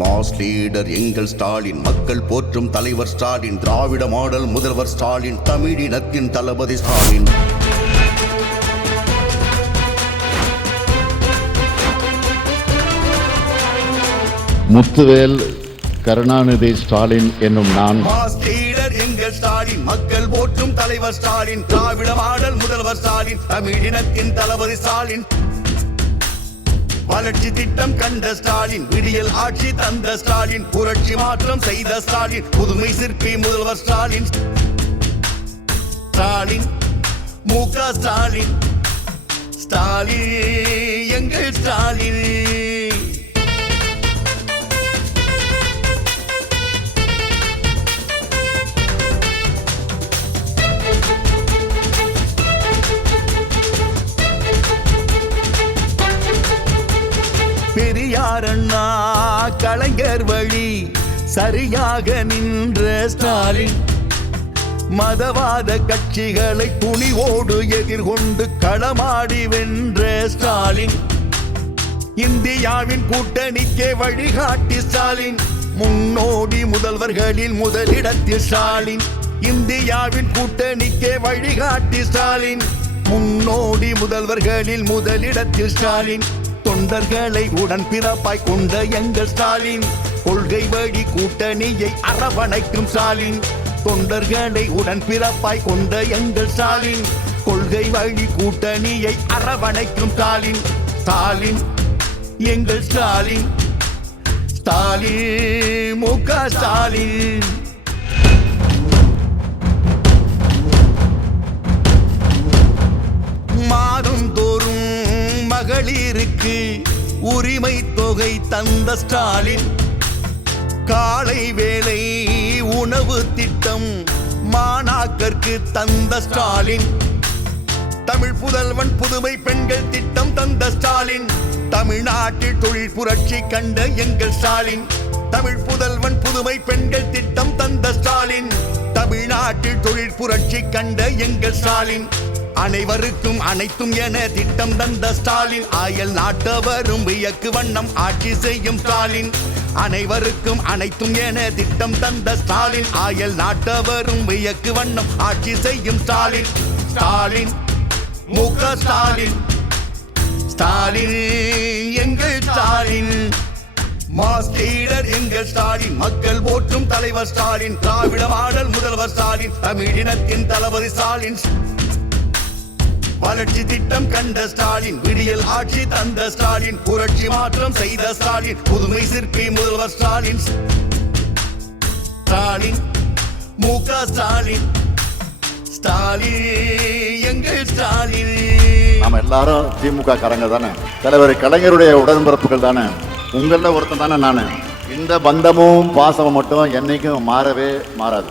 Mass leader எங்கள் ஸ்டாலின், மக்கள் போற்றும் தலைவர் ஸ்டாலின், திராவிட மாடல் முதல்வர் ஸ்டாலின், தமிழினத்தின் தளபதி ஸ்டாலின். முத்துவேல் கருணாநிதி ஸ்டாலின் என்னும் நான் மாஸ் லீடர் எங்கள் ஸ்டாலின், மக்கள் போற்றும் தலைவர் ஸ்டாலின், திராவிட மாடல் முதல்வர் ஸ்டாலின், தமிழினத்தின் தளபதி ஸ்டாலின். வளர்ச்சி திட்டம் கண்ட ஸ்டாலின், விடியல் ஆட்சி தந்த ஸ்டாலின், புரட்சி மாற்றம் செய்த ஸ்டாலின், புதுமை சிற்பி முதல்வர் ஸ்டாலின். ஸ்டாலின் முக ஸ்டாலின், ஸ்டாலின் எங்கள் ஸ்டாலின். பெரியார் அண்ணா கலைஞர் வழி சரியாக நின்ற ஸ்டாலின், மதவாத கட்சிகளை துணிவோடு எதிர்கொண்டு களமாடி வென்ற ஸ்டாலின், இந்தியாவின் கூட்டணிக்கே வழிகாட்டி ஸ்டாலின், முன்னோடி முதல்வர்களில் முதலிடத்தில் ஸ்டாலின், இந்தியாவின் கூட்டணிக்கே வழிகாட்டி ஸ்டாலின், முன்னோடி முதல்வர்களில் முதலிடத்தில் ஸ்டாலின், தொண்டர்களை உடன் பிறப்பாய் கொண்ட எங்கள் ஸ்டாலின், கொள்கை வழி கூட்டணியை அரவணைக்கும் ஸ்டாலின், தொண்டர்களை உடன் பிறப்பாய் கொண்ட எங்கள் ஸ்டாலின், கொள்கை வழி கூட்டணியை அரவணைக்கும் ஸ்டாலின். ஸ்டாலின் எங்கள் ஸ்டாலின், ஸ்டாலின் முக ஸ்டாலின். மாதம் தோறும் மகளிருக்கு உரிமை தொகை தந்த ஸ்டாலின், காலை வேளை உணவு திட்டம் மாணாக்கருக்கு தந்த ஸ்டாலின், தமிழ் புதல்வன் புதுமை பெண்கள் திட்டம் தந்த ஸ்டாலின், தமிழ்நாட்டில் தொழில் புரட்சி கண்ட எங்கள் ஸ்டாலின், தமிழ் புதல்வன் புதுமை பெண்கள் திட்டம் தந்த ஸ்டாலின், தமிழ்நாட்டில் தொழில் புரட்சி கண்ட எங்கள் ஸ்டாலின், அனைவருக்கும் அனைத்தும் என திட்டம் தந்த ஸ்டாலின், அயல் நாட்டவரும் வியக்கு வண்ணம் ஆட்சி செய்யும் ஸ்டாலின், அனைவருக்கும் அனைத்தும் என திட்டம் தந்த ஸ்டாலின், அயல் நாட்டவரும் வியக்கு வண்ணம் ஆட்சி செய்யும் ஸ்டாலின். ஸ்டாலின் முக ஸ்டாலின், ஸ்டாலின் எங்கள் ஸ்டாலின். மாஸ் லீடர் எங்கள் ஸ்டாலின், மக்கள் போற்றும் தலைவர் ஸ்டாலின், திராவிட மாடல் முதல்வர் ஸ்டாலின், தமிழினத்தின் தளபதி ஸ்டாலின். வளர்ச்சி திட்டம் கண்ட ஸ்டாலின், விடியல் ஆட்சி தந்த ஸ்டாலின், புரட்சி மாற்றம் செய்த ஸ்டாலின், புதுமை சிற்பி முதல்வர் ஸ்டாலின். ஸ்டாலின் முக ஸ்டாலின், ஸ்டாலின் எங்கள் ஸ்டாலின். நாம எல்லாரும் திமுக காரங்க தானே, தலைவர் கலைஞருடைய உடன்பிறப்புகள் தானே, உங்கள ஒருத்தன் தானே நானு. இந்த பந்தமும் பாசமும் மட்டும் என்னைக்கும் மாறவே மாறாது.